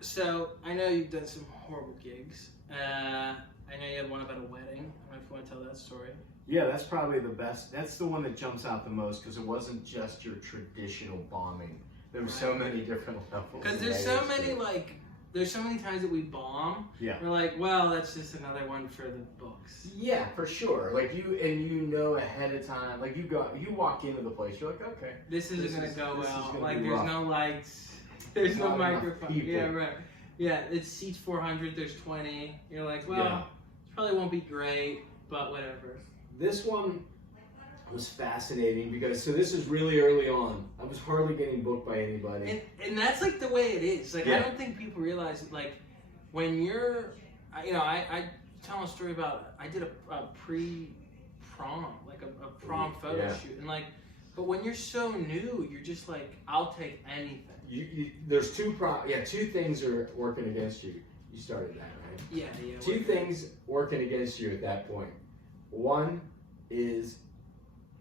So I know you've done some horrible gigs. I know you had one about a wedding. I don't know if you want to tell that story. Yeah, that's probably the best. That's the one that jumps out the most because it wasn't just your traditional bombing. There were so many different levels. Because there's so many times that we bomb. Yeah. We're like, well, that's just another one for the books. Yeah, for sure. Like you know ahead of time. Like you walk into the place, you're like, okay, this isn't gonna go well. Like there's rough. no lights, there's no microphone. People. Yeah, right. Yeah, it's seats 400. There's 20. You're like, well, Yeah. it probably won't be great, but whatever. This one was fascinating because this is really early on. I was hardly getting booked by anybody. And that's like the way it is. Like Yeah. I don't think people realize it. Like when you're, I tell a story about I did a pre-prom, like a prom photo shoot, and like, but when you're so new, you're just like, I'll take anything. There's two things are working against you. You started that, right? Yeah. Two things working against you at that point. One is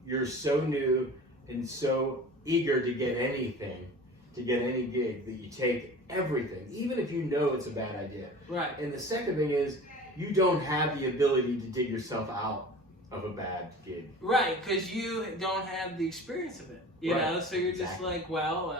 you're so new and so eager to get anything, to get any gig, that you take everything, even if you know it's a bad idea. Right. And the second thing is you don't have the ability to dig yourself out of a bad gig. Right, because you don't have the experience of it. You know, so you're just like, well,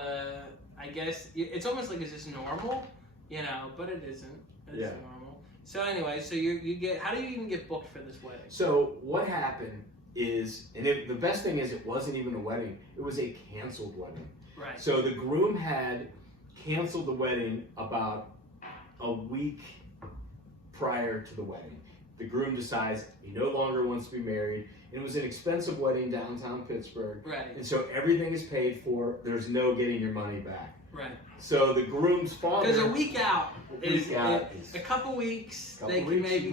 I guess it's almost like, is this normal? You know, but it isn't. It's normal. So anyway, so you get, how do you even get booked for this wedding? So what happened is, and the best thing is it wasn't even a wedding, it was a canceled wedding. Right. So the groom had canceled the wedding about a week prior to the wedding. The groom decides he no longer wants to be married. It was an expensive wedding downtown Pittsburgh. Right. And so everything is paid for. There's no getting your money back. Right. So the groom's father. Because a week out is a couple weeks. They can maybe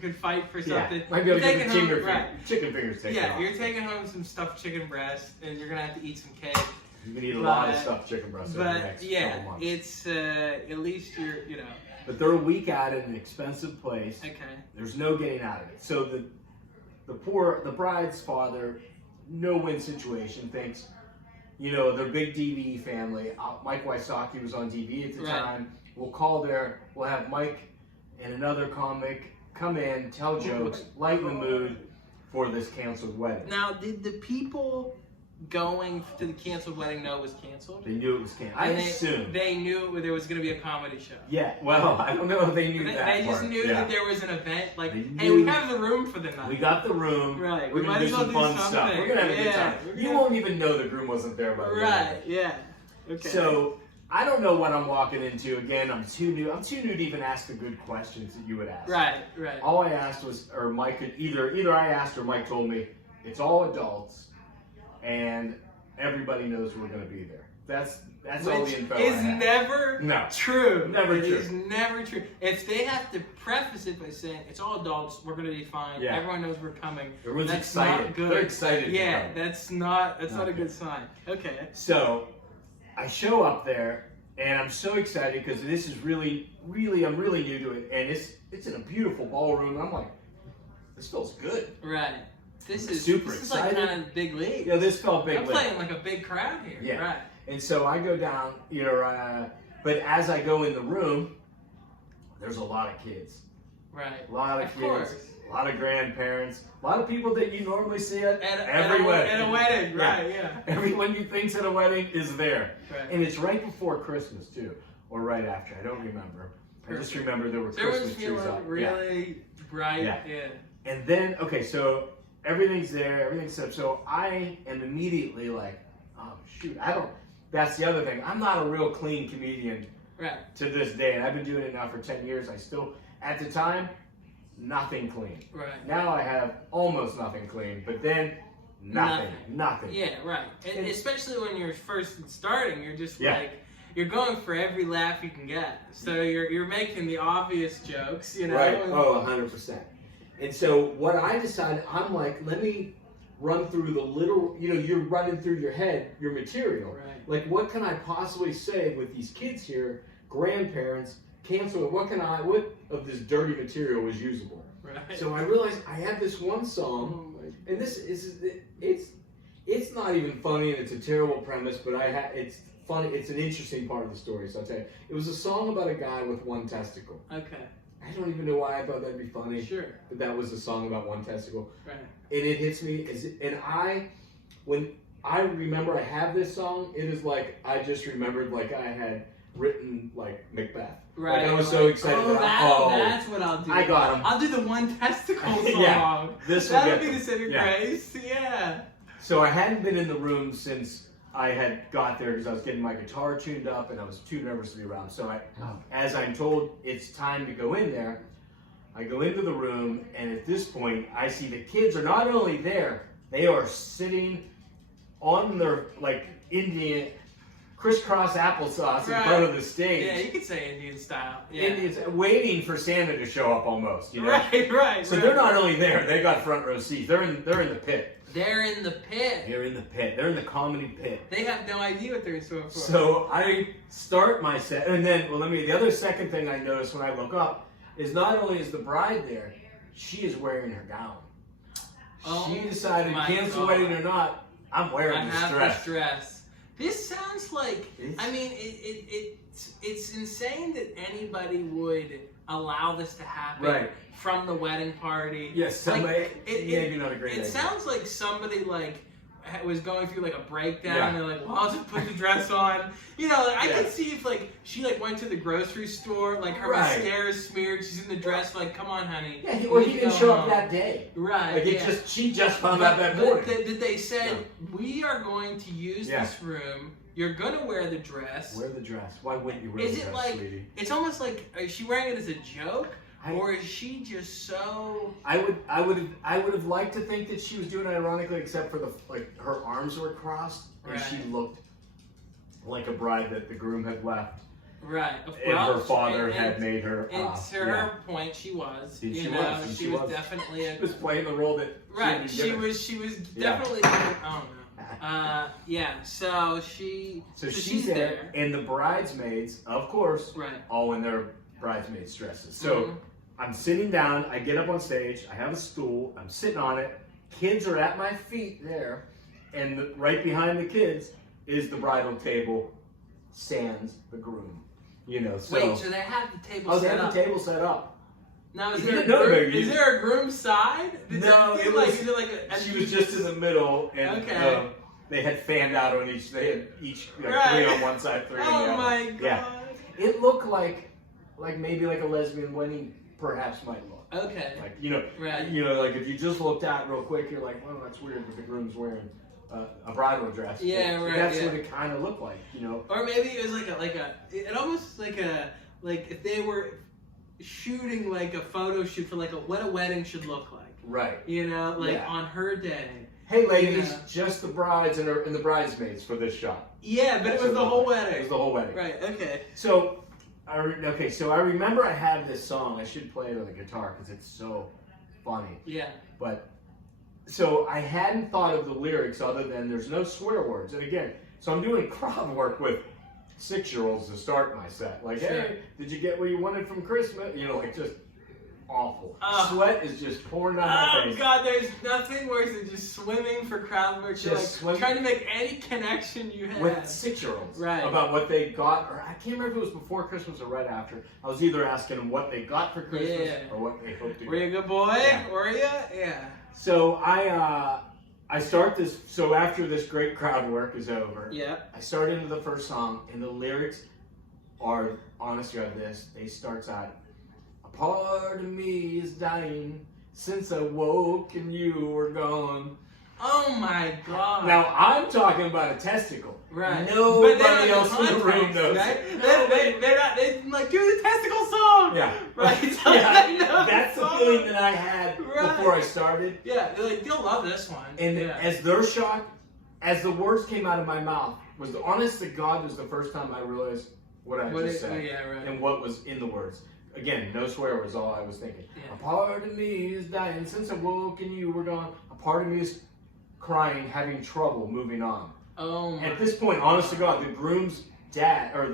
could fight for something. Yeah, might be able to get chicken fingers taken off. You're taking home some stuffed chicken breast, and you're gonna have to eat some cake. You can eat a lot of stuffed chicken breast over the next 12 months. It's at least you're But they're a week out at an expensive place. Okay. There's no getting out of it. So the bride's father, no-win situation, thinks, their big DV family. Mike Wysocki was on DV at the time. We'll have Mike and another comic come in, tell jokes, lighten the mood for this canceled wedding. Now, did the people going to the canceled wedding know it was canceled? They knew it was canceled. I assumed. They knew there was going to be a comedy show. Yeah, well, I don't know if they knew that They just part. knew that there was an event, like, hey, we have the room for the night. We got the room. Right. We're going to do some fun stuff. We're going to have a good time. You won't even know the groom wasn't there by the way. Right, yeah. Okay. So, I don't know what I'm walking into. Again, I'm too new. I'm too new to even ask the good questions that you would ask. Right. All I asked was, or Mike could, either I asked or Mike told me, it's all adults, and everybody knows we're going to be there. That's all the info I have. Which is never true. Never true. It is never true. If they have to preface it by saying, it's all adults, we're going to be fine, everyone knows we're coming, everyone's that's excited. not good. They're excited. Yeah, that's not a good sign. Okay. So, I show up there, and I'm so excited because this is really, I'm really new to it, and it's in a beautiful ballroom. I'm like, this feels good. Right. This is super like excited. kind of big league. Yeah, this felt big league. I'm playing like a big crowd here. Yeah. Right. And so I go down, but as I go in the room, there's a lot of kids. Right. A lot of kids. Course. A lot of grandparents. A lot of people that you normally see at every wedding. At a wedding, right, yeah. Everyone you think's at a wedding is there. Right. And it's right before Christmas, too. Or right after. I don't remember. I just remember there were Christmas trees up. Really bright. Yeah. And then, so everything's there, everything's set up. So I am immediately like, oh, shoot, that's the other thing. I'm not a real clean comedian to this day. And I've been doing it now for 10 years. I still, at the time, nothing clean. Right. Now I have almost nothing clean, but then nothing. Yeah, right. And especially when you're first starting, you're just like, you're going for every laugh you can get. So you're making the obvious jokes, Right. Oh, 100%. And so what I decided, I'm like, let me run through the little, you're running through your head, your material. Right. Like, what can I possibly say with these kids here, grandparents, cancel, what of this dirty material was usable? Right. So I realized I had this one song, and It's not even funny, and it's a terrible premise, but it's funny. It's an interesting part of the story, so I'll tell you. It was a song about a guy with one testicle. Okay. I don't even know why I thought that'd be funny. Sure. But that was a song about one testicle. Right. And it hits me, when I remember I have this song, it is like I just remembered like I had written like Macbeth. Right. Like I was so excited. That's what I'll do. I got him. I'll do the one testicle song. Yeah. That'll be the saving grace. Yeah. So I hadn't been in the room since I had got there because I was getting my guitar tuned up and I was too nervous to be around. So as I'm told it's time to go in there, I go into the room, and at this point I see the kids are not only there, they are sitting on their like Indian crisscross applesauce in front of the stage. Yeah, you could say Indian style. Yeah. Indians waiting for Santa to show up almost. You know? Right. So they're not only there, they got front row seats. They're in the pit. They're in the pit. They're in the pit. They're in the comedy pit. They have no idea what they're in store for. So I start my set, and then, the other second thing I notice when I look up is not only is the bride there, she is wearing her gown. She decided, cancel wedding or not, I'm wearing this dress. This sounds like, it's insane that anybody would allow this to happen from the wedding party. Yes, somebody, maybe not a great idea. It sounds like somebody was going through a breakdown and they're like, well, I'll just put the dress on. I could see if she went to the grocery store, her mascara's smeared, she's in the dress, come on, honey. Yeah, or he didn't show up that day. Right. She just found out that morning. They said, we are going to use this room. You're gonna wear the dress. Wear the dress. Why wouldn't you wear the dress, sweetie? It's almost like, is she wearing it as a joke? Or is she just so? I would have liked to think that she was doing it ironically, except for her arms were crossed and she looked like a bride that the groom had left. Right. And her father had made her. And to her point, she was. She was definitely. She was playing the role that. Right. She was definitely. Oh no. So she's there, and the bridesmaids, of course, all in their bridesmaids dresses. So I'm sitting down, I get up on stage, I have a stool, I'm sitting on it, kids are at my feet there, and right behind the kids is the bridal table, sans the groom. So. Wait, so they have the table set up? Oh, they have the table set up. Now, is there a groom's side? No, she was just in the middle, and they had fanned out on each, they had each 3 on one side, 3 on the other. Oh my God. Yeah. It looked like maybe a lesbian wedding perhaps might look. Okay. If you just looked at it real quick, you're like, well, that's weird that the groom's wearing a bridal dress. Yeah, but that's what it kind of looked like, Or maybe it was it almost if they were shooting a photo shoot for what a wedding should look like. Right. On her day. Hey ladies, just the brides and the bridesmaids for this shot. Yeah, but it was the whole wedding. It was the whole wedding. Right, okay. So I remember I have this song. I should play it on the guitar because it's so funny. Yeah. But, so I hadn't thought of the lyrics other than there's no swear words. And again, so I'm doing crowd work with 6-year-olds to start my set. Hey, did you get what you wanted from Christmas? Just awful. Sweat is just pouring down my face. Oh God, there's nothing worse than just swimming for crowd work. Just trying to make any connection you have with 6-year-olds about what they got, or I can't remember if it was before Christmas or right after. I was either asking them what they got for Christmas or what they hoped to get. Were you a good boy? Yeah. Were you? Yeah. So I start this. So after this great crowd work is over, I start into the first song, and the lyrics are, honest to God, they starts out. Part of me is dying since I woke and you were gone. Oh my God. Now I'm talking about a testicle. Right. Nobody else in the room knows. Right? They're not do the testicle song. Yeah. Right. That's the feeling that I had before I started. Yeah. You'll love this one. And as they're shocked, as the words came out of my mouth, honest to God, was the first time I realized what I just said and what was in the words. Again, no swear was all I was thinking. Yeah. A part of me is dying since I woke and you were gone. A part of me is crying, having trouble moving on. Oh my. At this point, honest to God, the groom's dad, or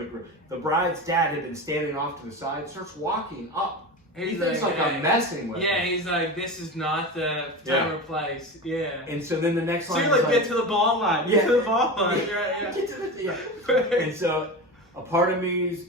the bride's dad had been standing off to the side, starts walking up He thinks like I'm messing with him. Yeah, he's like, this is not the time or place. Yeah. And so then the next line so you're like, get to the ball line. Get to the ball line. Get to the And so a part of me's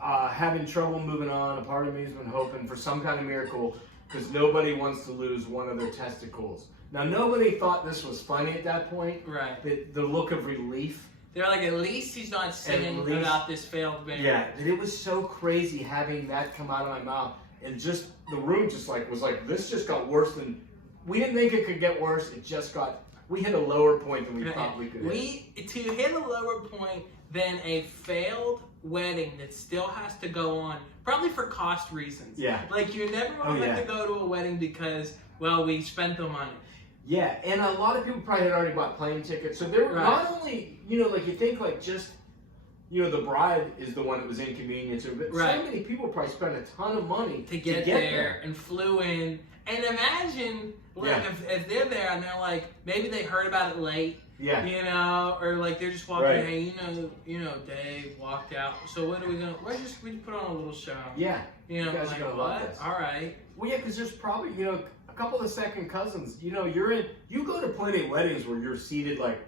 having trouble moving on. A part of me's been hoping for some kind of miracle because nobody wants to lose one of their testicles. Now, nobody thought this was funny at that point. Right. The look of relief. They're like, at least he's not singing about this failed marriage. Yeah, and it was so crazy having that come out of my mouth. And just, the room just like, was like, this just got worse than, we didn't think it could get worse. It just got, we hit a lower point than we thought we could hit. To hit a lower point than a failed wedding that still has to go on, probably for cost reasons. Yeah. Like, you never want to have to go to a wedding because, well, we spent the money. Yeah, and a lot of people probably had already bought plane tickets. So there were not only, you know, like you think like just, you know, the bride is the one that was inconvenienced, but so many people probably spent a ton of money to get there and flew in. And imagine, like, if they're there and they're like, maybe they heard about it late. Yeah. You know, or like they're just walking. Hey, you know, Dave walked out. So what are we gonna? We put on a little show. Yeah. You know, you guys like, are gonna love this. All right. Well, yeah, because there's probably, you know, a couple of second cousins. You know, you go to plenty of weddings where you're seated like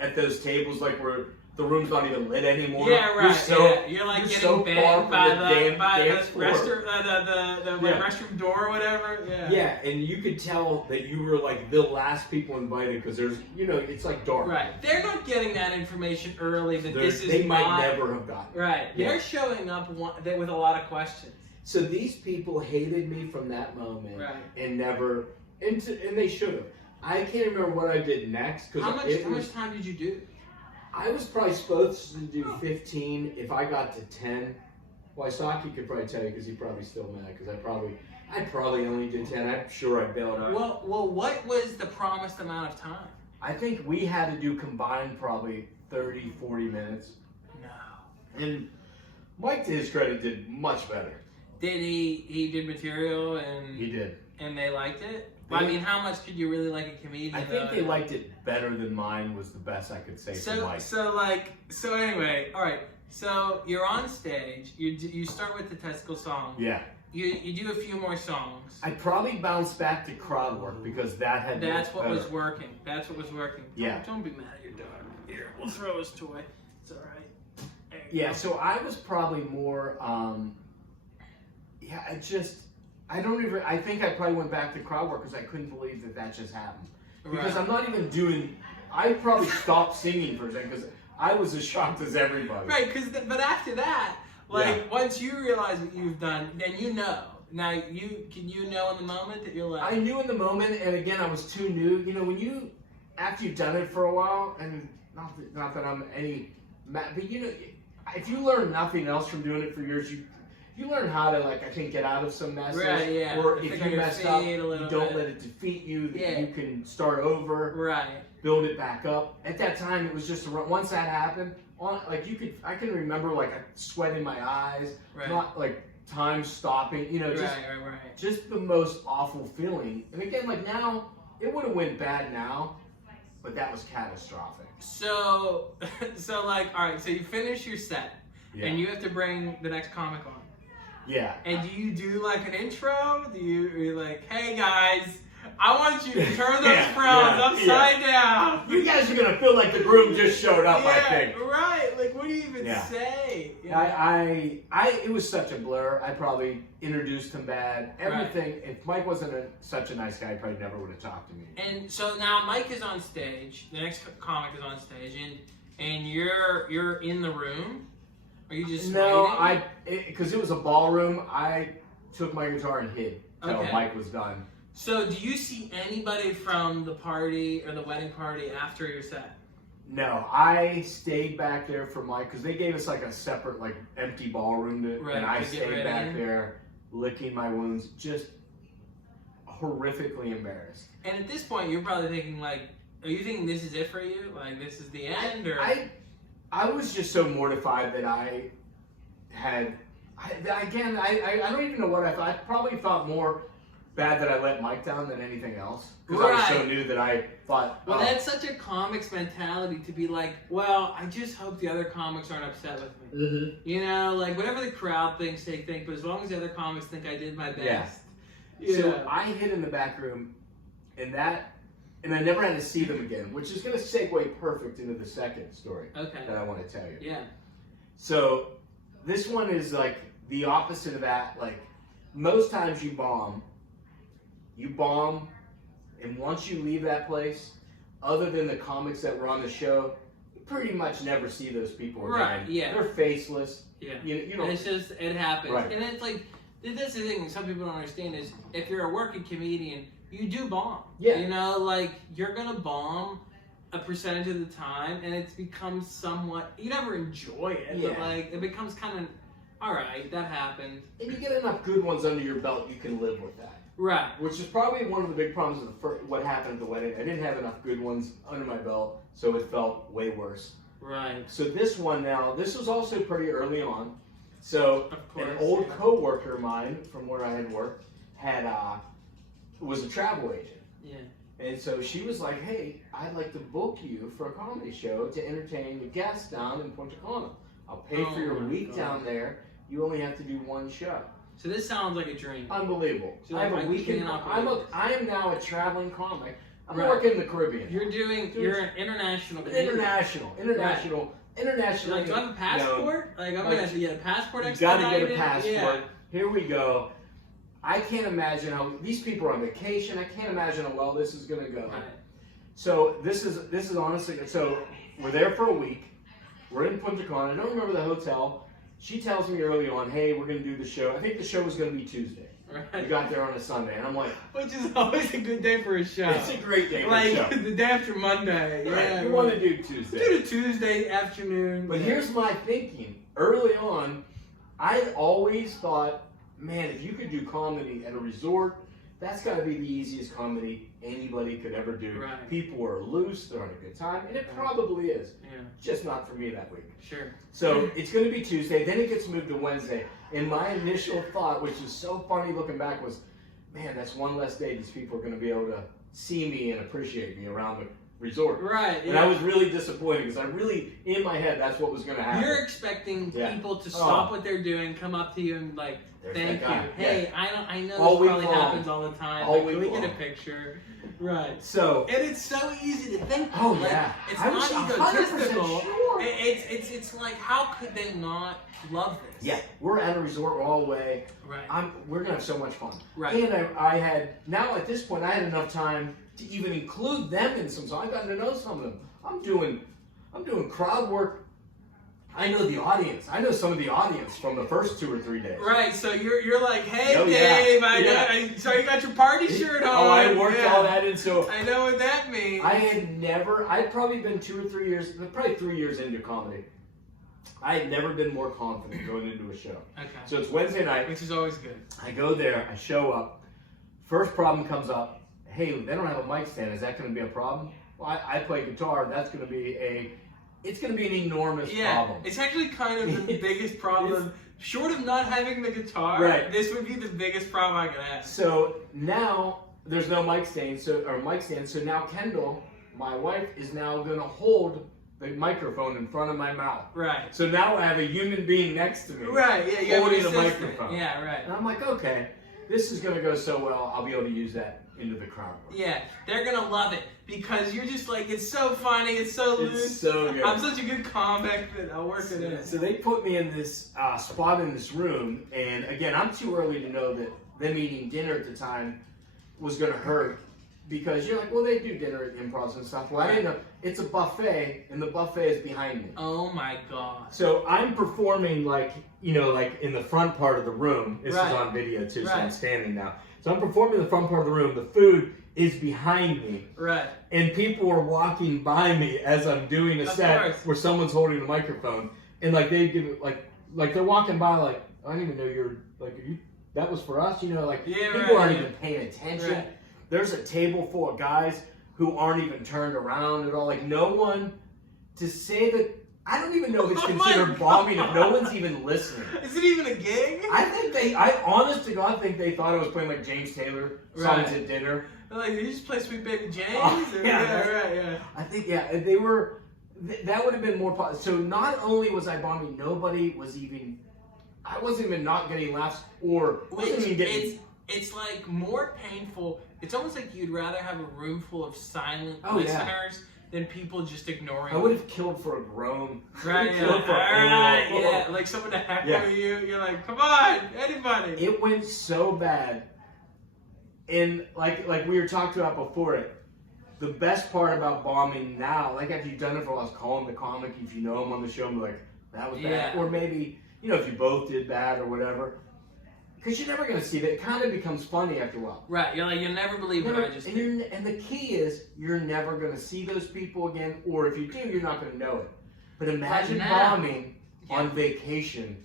at those tables, like where the room's not even lit anymore. Yeah, right. You're like getting so banged by the restroom, restroom door or whatever. Yeah. Yeah, and you could tell that you were like the last people invited because there's, you know, it's like dark. Right. They're not getting that information early that they might never have gotten. Right. Yeah. They're showing up with a lot of questions. So these people hated me from that moment, and never, and they should have. I can't remember what I did next because how much time did you do? I was probably supposed to do 15. If I got to 10, Wysocki could probably tell you because he probably still mad because I probably only did 10. I'm sure I bailed out. Well, what was the promised amount of time? I think we had to do combined probably 30, 40 minutes. No. And Mike, to his credit, did much better. Did he did material and he did, and they liked it? I mean, how much could you really like a comedian? I think they liked it better than mine was the best I could say for Mike. So anyway, all right. So you're on stage. You start with the testicle song. Yeah. You do a few more songs. I probably bounced back to crowd work because that's what was working. That's what was working. Yeah. Don't be mad at your dog. Here, we'll throw his toy. It's all right. Yeah. So I was probably more. I think I probably went back to crowd work because I couldn't believe that just happened. Because I'm not even doing, I probably stopped singing for a second because I was as shocked as everybody. Right, but after that, once you realize what you've done, then you know. Now, can you know in the moment that you're like... I knew in the moment, and again, I was too new. You know, after you've done it for a while, and not that I'm any, but you know, if you learn nothing else from doing it for years, you learn how to, like, I think, get out of some messes. Right, yeah. Or if you mess up, you don't let it defeat you. Yeah. You can start over. Right. Build it back up. At that time, it was just, once that happened, I can remember, like, a sweat in my eyes. Right. Not, like, time stopping. You know, just the most awful feeling. And again, like, now, it would have went bad now, but that was catastrophic. So like, all right, so you finish your set, and you have to bring the next comic on. Yeah. And do you do like an intro? You're like, hey guys, I want you to turn those frowns upside down. You guys are gonna feel like the groom just showed up. I think. Right. Like, what do you even say? You know? It was such a blur. I probably introduced him bad. Everything. Right. If Mike wasn't such a nice guy, he probably never would have talked to me. And so now Mike is on stage. The next comic is on stage, and you're in the room. Are you just waiting? Because it was a ballroom, I took my guitar and hid until Mike was done. So do you see anybody from the party or the wedding party after your set? No, I stayed back there for Mike because they gave us like a separate like empty ballroom and I stayed back there licking my wounds, just horrifically embarrassed. And at this point, you're probably thinking like, are you thinking this is it for you? Like this is the end? I was just so mortified that I don't even know what I thought. I probably thought more, bad that I let Mike down than anything else. Because I was so new that I thought, well, that's such a comics mentality to be like, well, I just hope the other comics aren't upset with me. Mm-hmm. You know, like whatever the crowd thinks, they think, but as long as the other comics think I did my best. Yeah. So I hid in the back room, and I never had to see them again, which is going to segue perfect into the second story that I want to tell you. Yeah. So this one is like the opposite of that. Like most times you bomb, and once you leave that place, other than the comics that were on the show, you pretty much never see those people again. Right, yeah. They're faceless. Yeah. You know, it's just, it happens. Right. And it's like, that's the thing some people don't understand is if you're a working comedian, you do bomb. Yeah. You know, like you're going to bomb a percentage of the time and it's become somewhat, you never enjoy it, but like it becomes kind of, all right, that happened. And you get enough good ones under your belt, you can live with that. Right. Which is probably one of the big problems of what happened at the wedding. I didn't have enough good ones under my belt, so it felt way worse. Right. So this one now, this was also pretty early on. So Of course, an old co-worker of mine from where I had worked was a travel agent. Yeah. And so she was like, hey, I'd like to book you for a comedy show to entertain the guests down in Punta Cana. I'll pay for your week down there. You only have to do one show. So this sounds like a dream. Unbelievable. So I have a weekend. I am now a traveling comic. I'm working in the Caribbean. You're an international. International. Like, do I have a passport? Like, I'm gonna have to get a passport You expedited. gotta get a passport. Yeah. Here we go. I can't imagine how these people are on vacation. I can't imagine how well this is gonna go. Right. So this is honestly. So we're there for a week. We're in Punta Cana. I don't remember the hotel. She tells me early on, hey, we're gonna do the show. I think the show was gonna be Tuesday. Right. We got there on a Sunday, and I'm like, which is always a good day for a show. It's a great day for a show. Like the day after Monday. Right. Yeah. We want to do Tuesday. Do the Tuesday afternoon. But here's my thinking. Early on, I always thought, man, if you could do comedy at a resort, that's got to be the easiest comedy anybody could ever do. Right. People are loose, they're having a good time, and it probably is. Yeah. Just not for me that week. Sure. So it's going to be Tuesday, then it gets moved to Wednesday. And my initial thought, which is so funny looking back, was, man, that's one less day these people are going to be able to see me and appreciate me around the resort. Right. And I was really disappointed because I really, in my head, that's what was going to happen. You're expecting people to stop what they're doing, come up to you and like, thank you. Hey, I know this probably happens all the time. Like, can we get a picture? Right. So. And it's so easy to think. Oh, like, yeah. It's I not was egotistical. 100% sure. It's like, how could they not love this? Yeah. We're at a resort, we're all away. Right. We're going to have so much fun. Right. And I had, now at this point, I had enough time to even include them in some songs. I got to know some of them. I'm doing crowd work. I know the audience. I know some of the audience from the first 2 or 3 days. Right, so you're like, hey, Dave, so you got your party shirt on. Oh, I worked all that in. So I know what that means. I'd probably been 2 or 3 years, probably 3 years into comedy. I had never been more confident going into a show. Okay. So it's Wednesday night. Which is always good. I go there, I show up. First problem comes up. Hey, they don't have a mic stand. Is that going to be a problem? Well, I play guitar. That's going to be it's going to be an enormous problem. It's actually kind of the biggest problem. Short of not having the guitar, this would be the biggest problem I could have. So now there's no mic stand. So now Kendall, my wife, is now going to hold the microphone in front of my mouth. Right. So now I have a human being next to me. Right. Yeah. Holding the microphone. Yeah. Right. And I'm like, okay, this is going to go so well. I'll be able to use that into the crowd work. Yeah, they're gonna love it because you're just like, it's so funny, it's so loose. It's so good. I'm such a good comic that I'll work it in. So they put me in this spot in this room, and again, I'm too early to know that them eating dinner at the time was gonna hurt because you're like, well, they do dinner at improvs and stuff. Well, I didn't know. It's a buffet, and the buffet is behind me. Oh my god. So I'm performing like in the front part of the room. This is on video too, so I'm standing now. So I'm performing in the front part of the room. The food is behind me. Right. And people are walking by me as I'm doing a set where someone's holding a microphone. And like they give it like they're walking by like, I didn't even know you're like, that was for us? You know, like people aren't even paying attention. Right. There's a table full of guys who aren't even turned around at all. Like no one to say that I don't even know if it's considered bombing if no one's even listening. Is it even a gig? I honest to God think they thought I was playing like James Taylor songs at dinner. They're like, did you just play Sweet Baby James? Yeah. I think, they were, that would have been more positive. So not only was I bombing, nobody was even, I wasn't even not getting laughs or wasn't even getting. It's like more painful. It's almost like you'd rather have a room full of silent listeners than people just ignoring. I would have killed for a groan. Right, yeah. Like someone to heckle you. You're like, come on, anybody. It went so bad. And like we were talking about before it, the best part about bombing now, like after you've done it for a while, is calling the comic, if you know him on the show, and be like, that was bad. Or maybe, if you both did bad or whatever. Because you're never going to see that. It kind of becomes funny after a while. Right. You're like, you'll never believe what I just did. And the key is, you're never going to see those people again. Or if you do, you're not going to know it. But imagine bombing on vacation.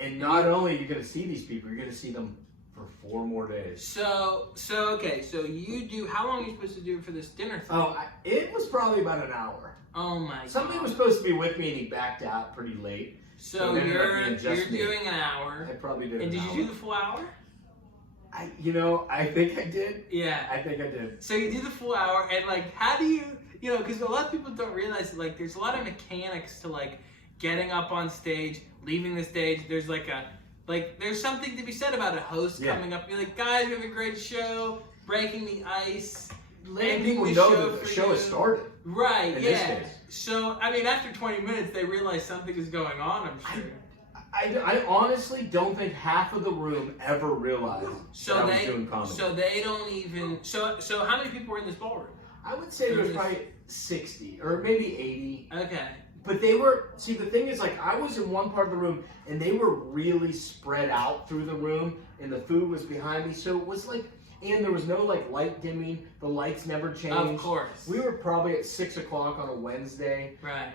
And not only are you going to see these people, you're going to see them for 4 more days. So you do, how long are you supposed to do for this dinner thing? It was probably about an hour. Oh my God. Somebody was supposed to be with me and he backed out pretty late. So you're doing an hour. I probably did. And did you do the full hour? I think I did. Yeah. I think I did. So you do the full hour, and like, how do you, because a lot of people don't realize that, like, there's a lot of mechanics to like getting up on stage, leaving the stage. There's there's something to be said about a host coming up and be like, guys, we have a great show, breaking the ice, landing the show that the show has started. Right, So, I mean, after 20 minutes, they realize something is going on, I'm sure. I honestly don't think half of the room ever realized that I was doing comedy. So they don't even... So how many people were in this ballroom? I would say there was probably 60 or maybe 80. Okay. But they were... See, the thing is, like, I was in one part of the room, and they were really spread out through the room, and the food was behind me, so it was like... And there was no, like, light dimming. The lights never changed. Of course. We were probably at 6 o'clock on a Wednesday. Right.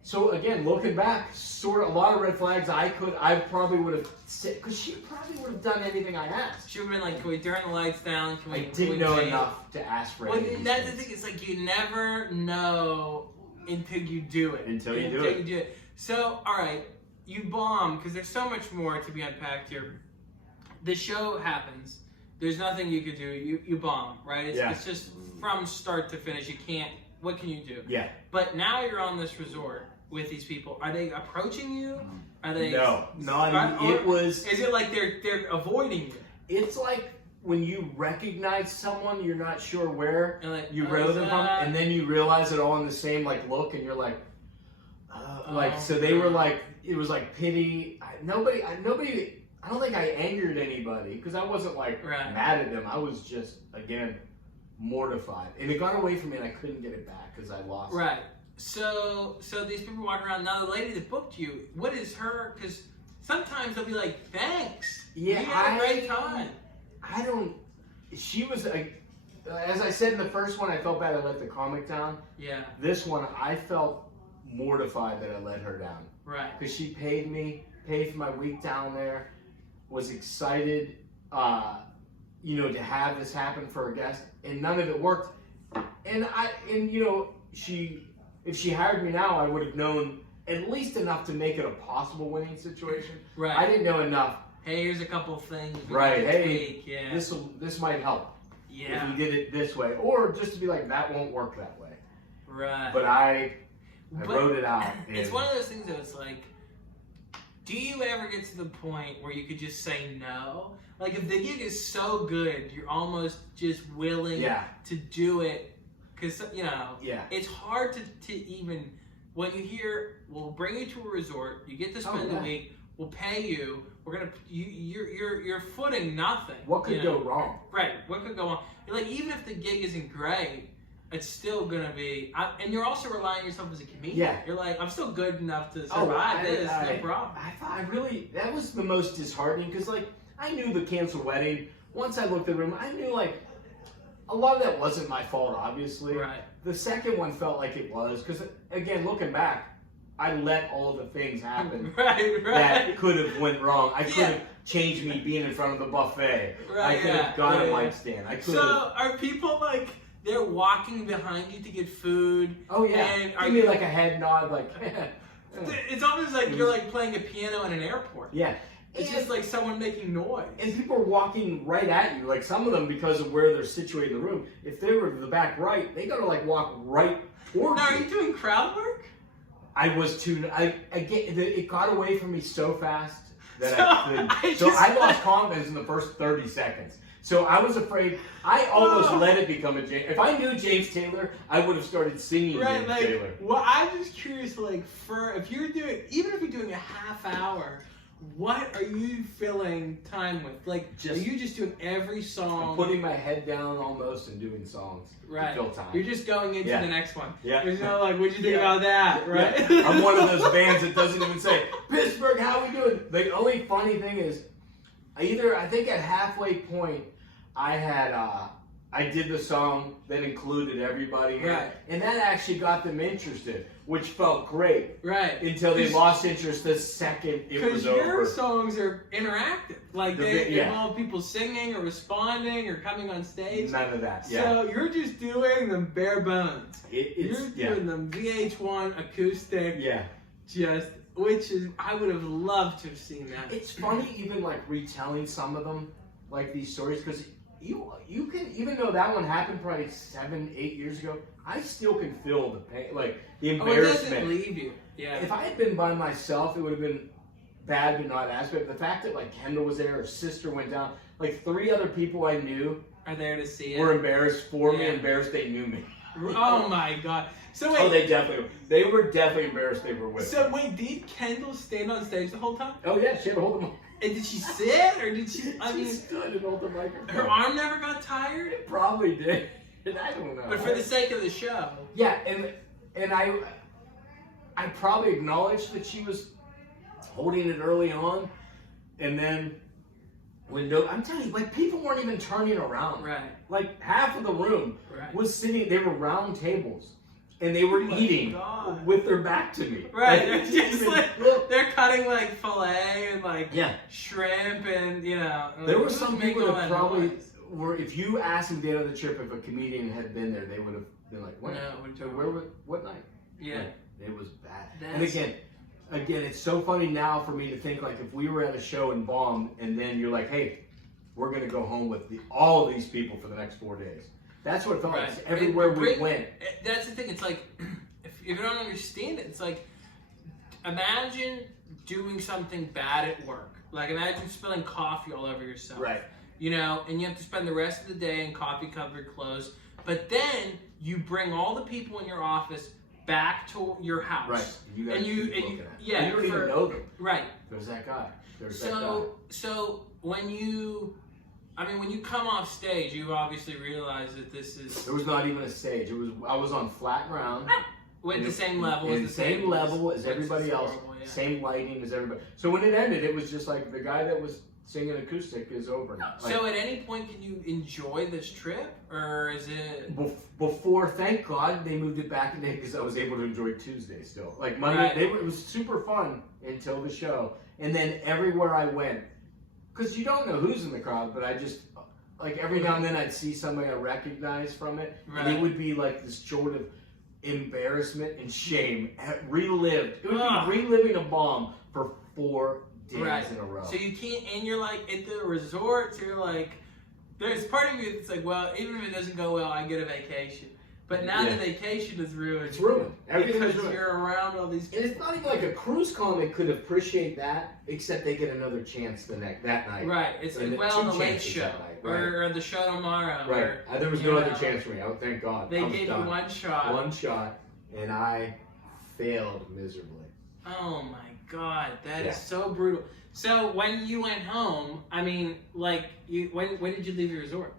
So, again, looking back, sort of a lot of red flags I probably would have said, because she probably would have done anything I asked. She would have been like, can we turn the lights down? I didn't know enough to ask for anything. That's the thing. It's like you never know until you do it. Until you do it. So, all right, you bomb, because there's so much more to be unpacked here. The show happens. There's nothing you could do. You bomb, right? It's just from start to finish. You can't. What can you do? Yeah. But now you're on this resort with these people. Are they approaching you? Are they? No, not even. It was. Is it like they're avoiding you? It's like when you recognize someone, you're not sure where you rode them from, and then you realize it all in the same look, and you're like, So they were like, it was like pity. Nobody. I don't think I angered anybody because I wasn't mad at them. I was just, again, mortified. And it got away from me and I couldn't get it back because I lost it. Right. So these people walking around. Now the lady that booked you, what is her? Because sometimes they'll be like, thanks. Yeah, we had a great time. She was, as I said in the first one, I felt bad I let the comic down. Yeah. This one, I felt mortified that I let her down. Right. Because she paid for my week down there. Was excited, to have this happen for a guest, and none of it worked. And if she hired me now, I would have known at least enough to make it a possible winning situation. Right. I didn't know enough. Hey, here's a couple of things. Right. Hey, this might help. Yeah. If you did it this way, or just to be like, that won't work that way. Right. But I wrote it out. It's one of those things that it's like. Do you ever get to the point where you could just say no? Like, if the gig is so good, you're almost just willing to do it. Because, it's hard to even, when you hear, we'll bring you to a resort, you get to spend the week, we'll pay you, we're going to, you're footing nothing. What could go wrong? Right, what could go wrong? Like, even if the gig isn't great, it's still going to be, and you're also relying on yourself as a comedian. Yeah. You're like, I'm still good enough to survive this, no problem. That was the most disheartening, because, I knew the canceled wedding. Once I looked at the room, I knew, a lot of that wasn't my fault, obviously. Right. The second one felt like it was, because, again, looking back, I let all the things happen that could have went wrong. I could have changed me being in front of the buffet. I could have got a mic stand. So, are people, they're walking behind you to get food. Oh yeah. And Give me like a head nod, like. It's almost like you're like playing a piano in an airport. Yeah. It's just like someone making noise. And people are walking right at you. Like some of them, because of where they're situated in the room, if they were to the back right, they gotta like walk right towards Now, you. are you doing crowd work? I was too. It got away from me so fast that So I lost confidence in the first 30 seconds. So I was afraid. I almost let it become a James. If I knew James Taylor, I would have started singing James Taylor. Well, I'm just curious, like, if you're doing a half hour, what are you filling time with? Like, are you just doing every song? I'm putting my head down almost and doing songs. Right. To fill time. You're just going into the next one. Yeah. There's no like, what'd you think about that? Right. Yeah. I'm one of those bands that doesn't even say, Pittsburgh, how we doing? The only funny thing is, I think at halfway point, I did the song that included everybody in it, and that actually got them interested, which felt great. Right. Until they lost interest the second it was over. Because your songs are interactive. Like, they involve people singing or responding or coming on stage. None of that, So you're just doing them bare bones. You're doing them VH1 acoustic. Yeah. Which is, I would have loved to have seen that. It's funny even like retelling some of them, like these stories, because you can, even though that one happened probably 7-8 years ago, I still can feel the pain, like the embarrassment. It doesn't leave you. Yeah. If I had been by myself, it would have been bad, but not as bad. The fact that like Kendall was there, her sister went down, like 3 other people I knew are there to see it. Were embarrassed for me, embarrassed they knew me. Oh my god. So wait. Oh, they were definitely embarrassed they were with me. So wait, did Kendall stand on stage the whole time? Oh yeah, she had to hold them. And did she sit, or did she? She stood and held the microphone. Her arm never got tired? It probably did. I don't know. But for the sake of the show. Yeah, and I probably acknowledged that she was holding it early on, and then I'm telling you, like people weren't even turning around. Right. Like half of the room was sitting. They were round tables. And they were eating with their back to me. Right, they're just like, they're cutting like filet and like shrimp and, you know. There were some people that probably were, if you asked them the other trip if a comedian had been there, they would have been like, what? No, what night? Yeah. Like, it was bad. And again, it's so funny now for me to think like if we were at a show and bombed and then you're like, hey, we're going to go home with all of these people for the next 4 days. That's what it felt like. Everywhere we went. That's the thing. It's like, if you don't understand it, it's like, imagine doing something bad at work. Like, imagine spilling coffee all over yourself. Right. You know, and you have to spend the rest of the day in coffee-covered clothes. But then you bring all the people in your office back to your house. Right. You guys you don't even know them. Right. There's that guy. So when you come off stage, you obviously realize that this is... There was not even a stage. I was on flat ground. With the same level as the same level as everybody else. Same lighting as everybody. So when it ended, it was just like the guy that was singing acoustic is over now. So at any point, can you enjoy this trip? Or is it... Before, thank God, they moved it back a day because I was able to enjoy Tuesday still. Like Monday, it was super fun until the show. And then everywhere I went, because you don't know who's in the crowd, but I just, like every now and then I'd see somebody I recognized from it, and it would be like this sort of embarrassment and shame relived. It would be reliving a bomb for 4 days in a row. So you can't, and you're like at the resort, so you're like, there's part of you that's like, well, even if it doesn't go well, I get a vacation. But now the vacation is ruined. It's ruined. Everything is ruined. You're around all these people. And it's not even like a cruise comic could appreciate that, except they get another chance that night. Right. It's like, the late show. Or the show tomorrow. Right. There was no other chance for me. Oh, thank God. They gave you one shot. One shot, and I failed miserably. Oh my God. That is so brutal. So when you went home, I mean, like, when did you leave your resort?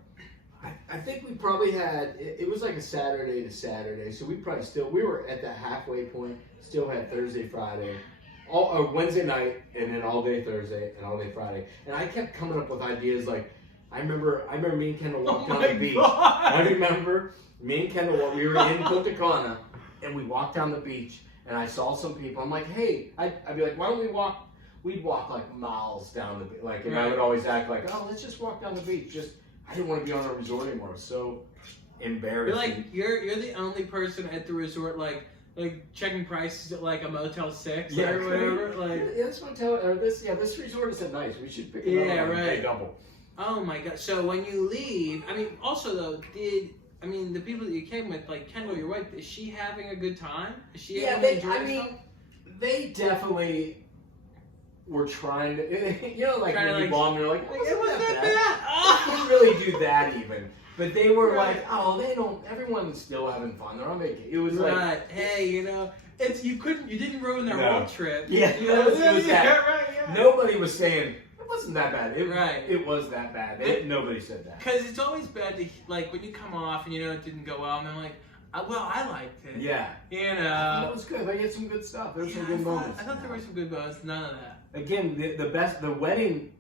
I think we probably had, it was like a Saturday to Saturday, so we were at the halfway point, still had Thursday, Friday, Wednesday night, and then all day Thursday, and all day Friday. And I kept coming up with ideas like, I remember me and Kendall walked down the beach. I remember me and Kendall, we were in Punta Cana, and we walked down the beach, and I saw some people. I'm like, hey, I'd be like, why don't we walk? We'd walk like miles down the beach, and I would always act like, oh, let's just walk down the beach, I didn't want to be on a resort anymore. So embarrassing. You're the only person at the resort like checking prices at like a Motel 6 or whatever. Like this motel or this resort isn't nice. We should pick another one and pay double. Oh my god! So when you leave, I mean, also though, the people that you came with, like Kendall, your wife, is she having a good time? Is she able to enjoy herself? They definitely were trying to, like trying when you bomb, they're like, it wasn't that bad. They didn't really do that even. But they were like, oh, they don't. Everyone's still having fun. They're on vacation. It was like, hey, you didn't ruin their whole trip. Yeah, it was that. Right. Nobody was saying it wasn't that bad. It was that bad. Nobody said that. Because it's always bad to like when you come off and it didn't go well, and they're like, well, I liked it. Yeah. That was good. They had some good stuff. There were some good moments. I thought there were some good moments. None of that. Again, the wedding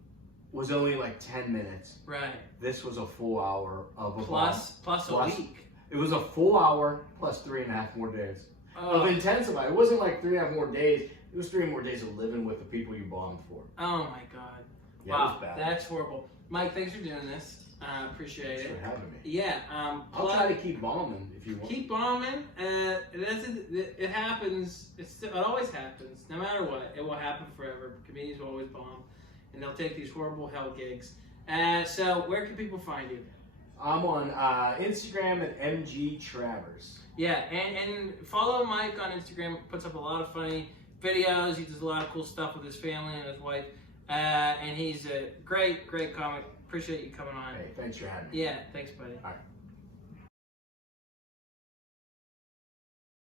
was only like 10 minutes. Right. This was a full hour of a plus a week. It was a full hour plus 3.5 more days of intensify. It wasn't like 3.5 more days. It was 3 more days of living with the people you bombed for. Oh my god. Yeah, wow, it was bad. That's horrible. Mike, thanks for doing this. Appreciate it. Thanks for having me. Yeah. I'll try to keep bombing if you want. Keep bombing. It happens. It always happens. No matter what, it will happen forever. Comedians will always bomb, and they'll take these horrible hell gigs. So where can people find you? I'm on Instagram at MG Travers. Yeah, and follow Mike on Instagram. Puts up a lot of funny videos. He does a lot of cool stuff with his family and his wife. And he's a great comic. Appreciate you coming on. Hey, thanks for having me. Yeah, thanks, buddy. All right.